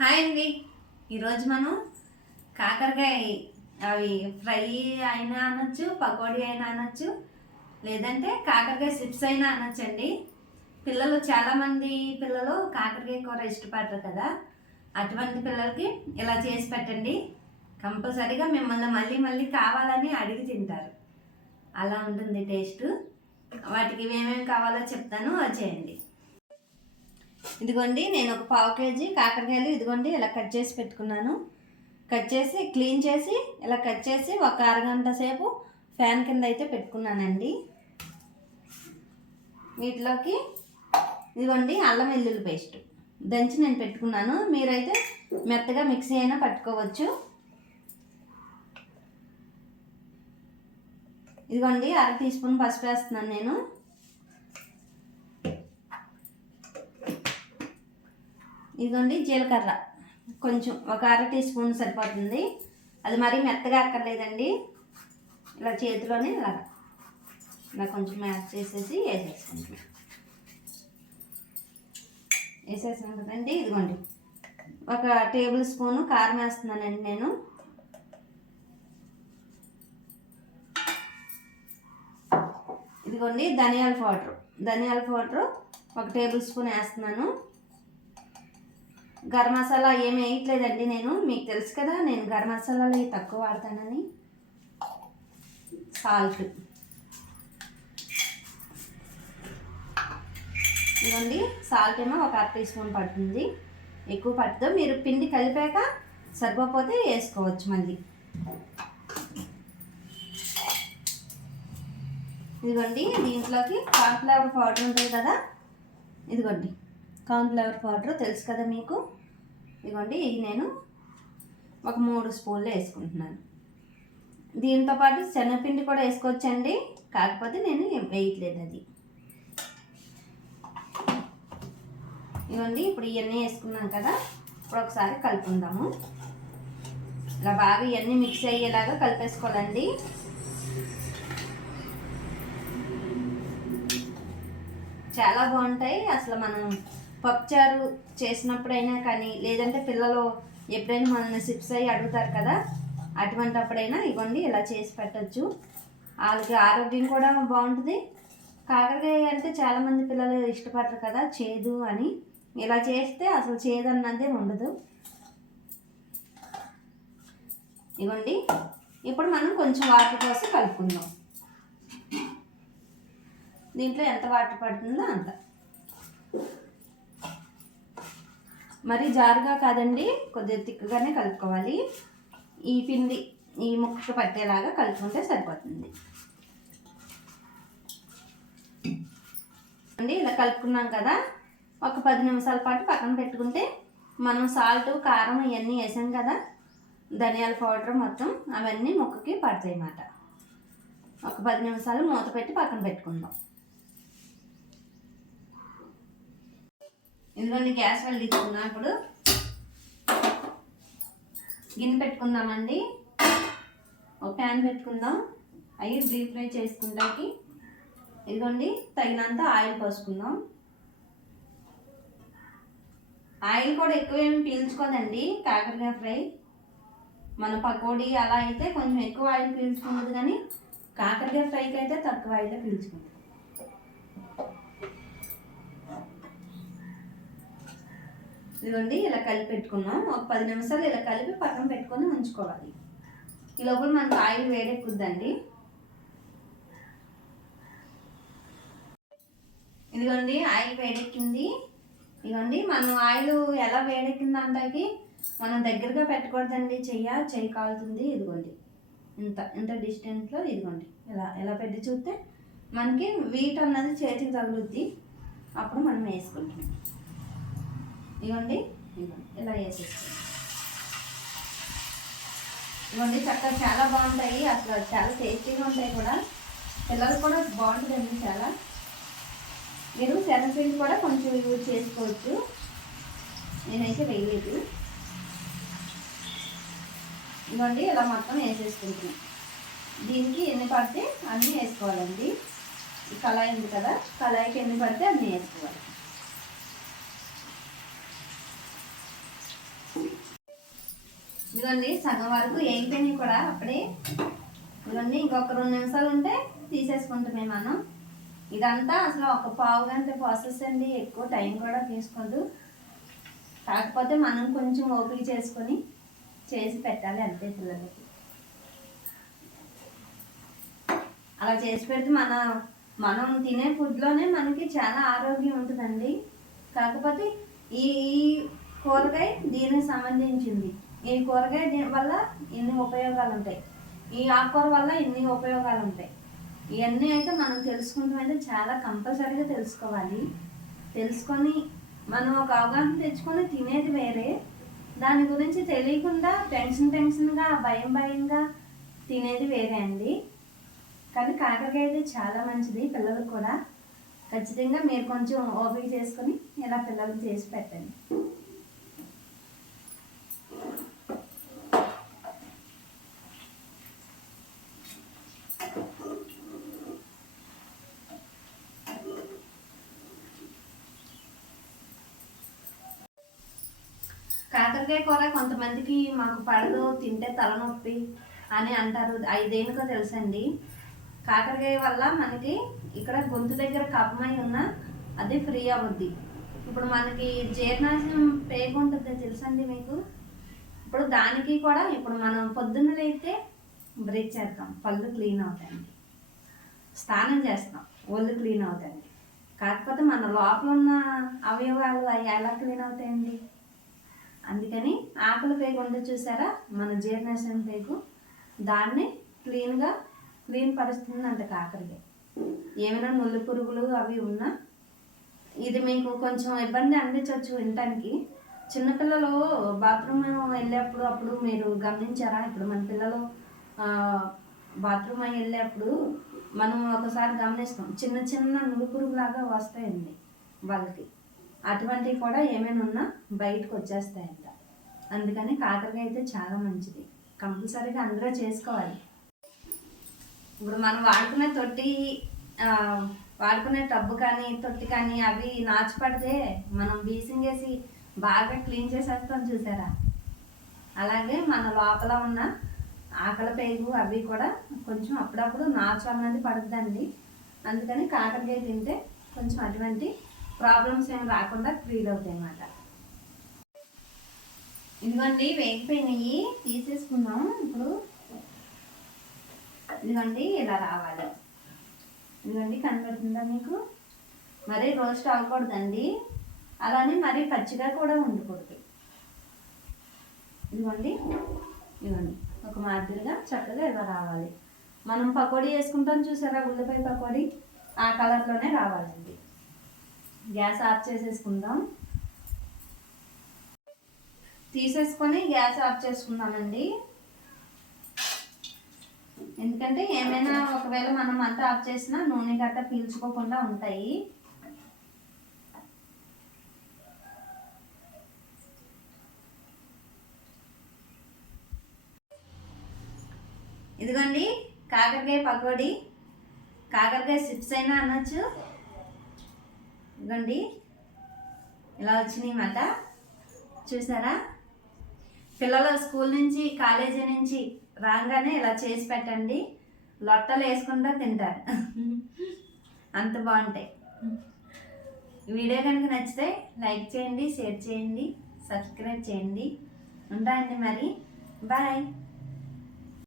Hi అండి. ఈరోజు మనం కాకరకాయ అవి ఫ్రై అయినా అనొచ్చు పకోడీ అయినా అనొచ్చు లేదంటే కాకరకాయ చిప్స్ అయినా అనొచ్చండి పిల్లలు చాలామంది పిల్లలు కాకరకాయ కూర ఇష్టపడరు కదా. అటువంటి పిల్లలకి ఇలా చేసి పెట్టండి. కంపల్సరీగా మిమ్మల్ని మళ్ళీ మళ్ళీ కావాలని అడిగి తింటారు. అలా ఉంటుంది టేస్ట్. వాటికి ఏమేమి కావాలో చెప్తాను. వచ్చేయండి. ఇదిగోండి నేను ఒక పావు కేజీ కాకరకాయలు ఇదిగోండి ఇలా కట్ చేసి పెట్టుకున్నాను. కట్ చేసి క్లీన్ చేసి ఇలా కట్ చేసి ఒక అరగంట సేపు ఫ్యాన్ కింద అయితే పెట్టుకున్నానండి. వీటిలోకి ఇదిగోండి అల్లం వెల్లుల్లి పేస్ట్. దంచి నేను పెట్టుకున్నాను. మీరైతే మెత్తగా మిక్సీ అయినా పట్టుకోవచ్చు. ఇదిగోండి అర టీ స్పూన్ పసుపు వేస్తున్నాను నేను. ఇదిగోండి జీలకర్ర. కొంచెం ఒక అర టీ స్పూన్ సరిపోతుంది. అది మరీ మెత్తగా అక్కర్లేదండి. ఇలా చేతిలోనే ఇలా ఇలా కొంచెం మ్యాచ్ చేసేసి వేసేసుకుంటున్నాం వేసేసాం కదండి ఇదిగోండి. ఒక టేబుల్ స్పూను కారం వేస్తున్నానండి నేను. ఇదిగోండి ధనియాల పౌడర్. ధనియాల పౌడర్ ఒక టేబుల్ స్పూన్ వేస్తున్నాను. గరం మసాలా ఏమి వేయట్లేదండి నేను. మీకు తెలుసు కదా నేను గరం మసాలాలు తక్కువ వాడతానని. సాల్ట్. ఇవ్వండి సాల్ట్ ఏమో ఒక అర టీ స్పూన్ పడుతుంది. ఎక్కువ పడుతుంది మీరు పిండి కలిపాక సరిపోతే వేసుకోవచ్చు మళ్ళీ. ఇదిగోండి దీంట్లోకి కార్న్ఫ్లవర్ పౌడర్ ఉంటుంది కదా. ఇదిగోండి. కార్న్ఫ్లవర్ పౌడర్ తెలుసు కదా మీకు? ఇదిగోండి ఇది నేను ఒక మూడు స్పూన్లు వేసుకుంటున్నాను. దీంతో పాటు శనగపిండి కూడా వేసుకోవచ్చండి. కాకపోతే నేను వేయట్లేదు అది. ఇవ్వండి ఇప్పుడు ఇవన్నీ వేసుకున్నాం కదా ఇప్పుడు ఒకసారి కలుపుకుందాము. ఇలా బాగా ఇవన్నీ మిక్స్ అయ్యేలాగా కలిపేసుకోవాలండి. చాలా బాగుంటాయి. అసలు మనం పప్పుచారు చేసినప్పుడైనా కానీ లేదంటే పిల్లలు ఎప్పుడైనా మనల్ని సిప్స్ అయ్యి అడుగుతారు కదా అటువంటప్పుడైనా ఇవ్వండి ఇలా చేసి పెట్టచ్చు. వాళ్ళకి ఆరోగ్యం కూడా బాగుంటుంది. కాకరకాయ అంటే చాలామంది పిల్లలు ఇష్టపడరు కదా చేదు అని. ఇలా చేస్తే అసలు చేదు అన్నదే ఉండదు. ఇవ్వండి. ఇప్పుడు మనం కొంచెం వాటర్ పోసి కలుపుకుందాం. దీంట్లో ఎంత వాటర్ పడుతుందో అంత. మరి జారుగా కాదండి కొద్దిగా తిక్కుగానే కలుపుకోవాలి. ఈ పిండి ఈ ముక్కకు పట్టేలాగా కలుపుకుంటే సరిపోతుంది. అండి ఇలా కలుపుకున్నాం కదా ఒక పది నిమిషాల పాటు పక్కన పెట్టుకుంటే మనం సాల్ట్ కారం ఇవన్నీ వేసాం కదా ధనియాల పౌడర్ మొత్తం అవన్నీ ముక్కకి పడతాయి అన్నమాట ఒక పది నిమిషాలు మూత పెట్టి పక్కన పెట్టుకుందాం. ఎందుకంటే గ్యాస్ వెలిగించుకున్నా ఇప్పుడు. గిన్నె పెట్టుకుందామండి. ఒక ప్యాన్ పెట్టుకుందాం. అవి డీప్ ఫ్రై చేసుకుంటాకి. ఇదిగోండి తగినంత ఆయిల్ పోసుకుందాం. ఆయిల్ కూడా ఎక్కువ ఏమి పీల్చుకోదండి కాకరకాయ ఫ్రై. మన పకోడీ అలా అయితే కొంచెం ఎక్కువ ఆయిల్ పీల్చుకుంటుంది కానీ కాకరకాయ ఫ్రైకి అయితే తక్కువ ఆయిల్ పీల్చుకుంటుంది ఇదిగోండి ఇలా కలిపి పెట్టుకున్నాం. ఒక పది నిమిషాలు ఇలా కలిపి పక్కన పెట్టుకొని ఉంచుకోవాలి. ఈ లోపల మనకు ఆయిల్ వేడెక్కుద్దండి. ఇదిగోండి ఆయిల్ వేడెక్కింది. ఇదిగోండి మనం ఆయిల్ ఎలా వేడెక్కింది అంటాకి మనం దగ్గరగా పెట్టకూడదండి. చెయ్య చెయ్యి కాలుతుంది. ఇదిగోండి ఇంత ఇంత డిస్టెన్స్లో ఇదిగోండి ఇలా ఇలా పెట్టి చూస్తే మనకి వీట్ అన్నది చేతికి తగులుద్ది. అప్పుడు మనం వేసుకుంటాం. ఇవ్వండి. ఇవ్వండి ఇలా వేసేసుకోండి. ఇవ్వండి చక్కగా చాలా బాగుంటాయి. అసలు చాలా టేస్టీగా ఉంటాయి కూడా. పిల్లలు కూడా బాగుంటుందండి చాలా. మీరు శనగపిండి కూడా కొంచెం యూజ్ చేసుకోవచ్చు. నేనైతే వేయలేదు. ఇవ్వండి ఇలా మొత్తం వేసేసుకుంటాను దీనికి ఎన్ని పడితే అన్నీ వేసుకోవాలండి. ఈ కళాయి ఉంది కదా కళాయికి ఎన్ని పడితే అన్నీ వేసుకోవాలి. ఇదిగోండి సగం వరకు వేగిపోయినాయి కూడా అప్పుడే. ఇదిగోండి ఇంకొక రెండు నిమిషాలు ఉంటే తీసేసుకుంటామే మనం. ఇదంతా అసలు ఒక పావు గంట ప్రాసెస్ అండి ఎక్కువ టైం కూడా తీసుకోదు. కాకపోతే మనం కొంచెం ఓపిక చేసుకొని చేసి పెట్టాలి అంతే పిల్లలకి. అలా చేసి పెడితే మన మనం తినే ఫుడ్లోనే మనకి చాలా ఆరోగ్యం ఉంటుందండి. కాకపోతే ఈ ఈ కూరగాయ దీనికి సంబంధించింది. ఈ కూరగాయ దీని వల్ల ఇన్ని ఉపయోగాలు ఉంటాయి ఈ ఆకుకూర వల్ల ఇన్ని ఉపయోగాలు ఉంటాయి ఇవన్నీ అయితే మనం తెలుసుకుంటాం అయితే చాలా కంపల్సరీగా తెలుసుకోవాలి. తెలుసుకొని మనం ఒక అవగాహన తెచ్చుకొని తినేది వేరే. దాని గురించి తెలియకుండా టెన్షన్ టెన్షన్గా భయం భయంగా తినేది వేరే అండి. కానీ కాకరకాయ అయితే చాలా మంచిది పిల్లలకు కూడా. ఖచ్చితంగా మీరు కొంచెం ఓపిక చేసుకొని ఇలా పిల్లలకు చేసి పెట్టండి. కాకరకాయ కూర కొంతమందికి మాకు పడదు తింటే తలనొప్పి అని అంటారు. అది దేనికో తెలుసండి? కాకరకాయ వల్ల మనకి ఇక్కడ గొంతు దగ్గర కపమై ఉన్న అది ఫ్రీ అవుద్ది. ఇప్పుడు మనకి జీర్ణాశయం పేగు ఉంటుంది తెలుసండి మీకు? ఇప్పుడు దానికి కూడా ఇప్పుడు మనం పొద్దున్న లేస్తే బ్రేక్ చేస్తాం. పళ్ళు క్లీన్ అవుతాయండి. స్నానం చేస్తాం. ఒళ్ళు క్లీన్ అవుతాయండి. కాకపోతే మన లోపల ఉన్న అవయవాలు అవి ఎలా క్లీన్ అవుతాయండి? అందుకని ఆకుల పేగు ఉంది చూసారా? మన జీర్ణశయం పేగు. దాన్ని క్లీన్గా క్లీన్ పరుస్తుంది అంట కాకరకాయ. ఏమైనా నుల్లి పురుగులు అవి ఉన్నా ఇది మీకు కొంచెం ఇబ్బంది అనిపించవచ్చు వినటానికి. చిన్నపిల్లలు బాత్రూమ్ వెళ్ళేప్పుడు అప్పుడు మీరు గమనించారా? ఇప్పుడు మన పిల్లలు బాత్రూమ్ అయి వెళ్ళేప్పుడు మనం ఒకసారి గమనిస్తాం. చిన్న చిన్న నులుపురుగు పురుగులాగా వస్తాయండి వాళ్ళకి. అటువంటివి కూడా ఏమైనా ఉన్నా బయటకు వచ్చేస్తాయంట అందుకని కాకరకాయ అయితే చాలా మంచిది. కంపల్సరీగా అందరూ చేసుకోవాలి. ఇప్పుడు మనం వాడుకునే తొట్టి వాడుకునే టబ్బు కానీ తొట్టి కానీ అవి నాచు పడితే మనం బీసింగ్ వేసి బాగా క్లీన్ చేసేస్తాం చూసారా? అలాగే మన లోపల ఉన్న ఆకలి పేగు అవి కూడా కొంచెం అప్పుడప్పుడు నాచు అన్నది పడుతుందండి అందుకని కాకరకాయ తింటే కొంచెం అటువంటి ప్రాబ్లమ్స్ ఏమి రాకుండా ఫ్రీ అవుతాయి అన్నమాట ఇదిగోండి వేగిపోయినాయి. తీసేసుకుందాం ఇప్పుడు ఇదిగోండి ఇలా రావాలి. ఇదిగోండి కనబడుతుందా మీకు? మరీ రోస్ట్ అవ్వకూడదండి. అలానే మరీ పచ్చిగా కూడా ఉండకూడదు. ఇదిగోండి ఇదిగోండి. ఒక మాదిరిగా చక్కగా ఇలా రావాలి. మనం పకోడీ వేసుకుంటాం చూసారా? ఉల్లిపాయ పకోడీ. ఆ కలర్లోనే రావాలండి. గ్యాస్ ఆఫ్ చేసేసుకుందాం. తీసేసుకొని గ్యాస్ ఆఫ్ చేసుకుందామండి. ఎందుకంటే ఏమైనా ఒకవేళ మనం అంతా ఆఫ్ చేసినా నూనె గట్ట పీల్చుకోకుండా ఉంటాయి. ఇదిగోండి కాకరకాయ పకోడీ. కాకరకాయ చిప్స్ అయినా అనొచ్చు. ఇదిగోండి ఇలా వచ్చినాయి మాట. చూసారా? పిల్లలు స్కూల్ నుంచి కాలేజీ నుంచి రాగానే ఇలా చేసి పెట్టండి. లొట్టలు వేసుకుంటా తింటారు. అంత బాగుంటాయి. వీడియో కనుక నచ్చితే లైక్ చేయండి షేర్ చేయండి సబ్స్క్రైబ్ చేయండి. ఉంటాయండి మరి. బాయ్.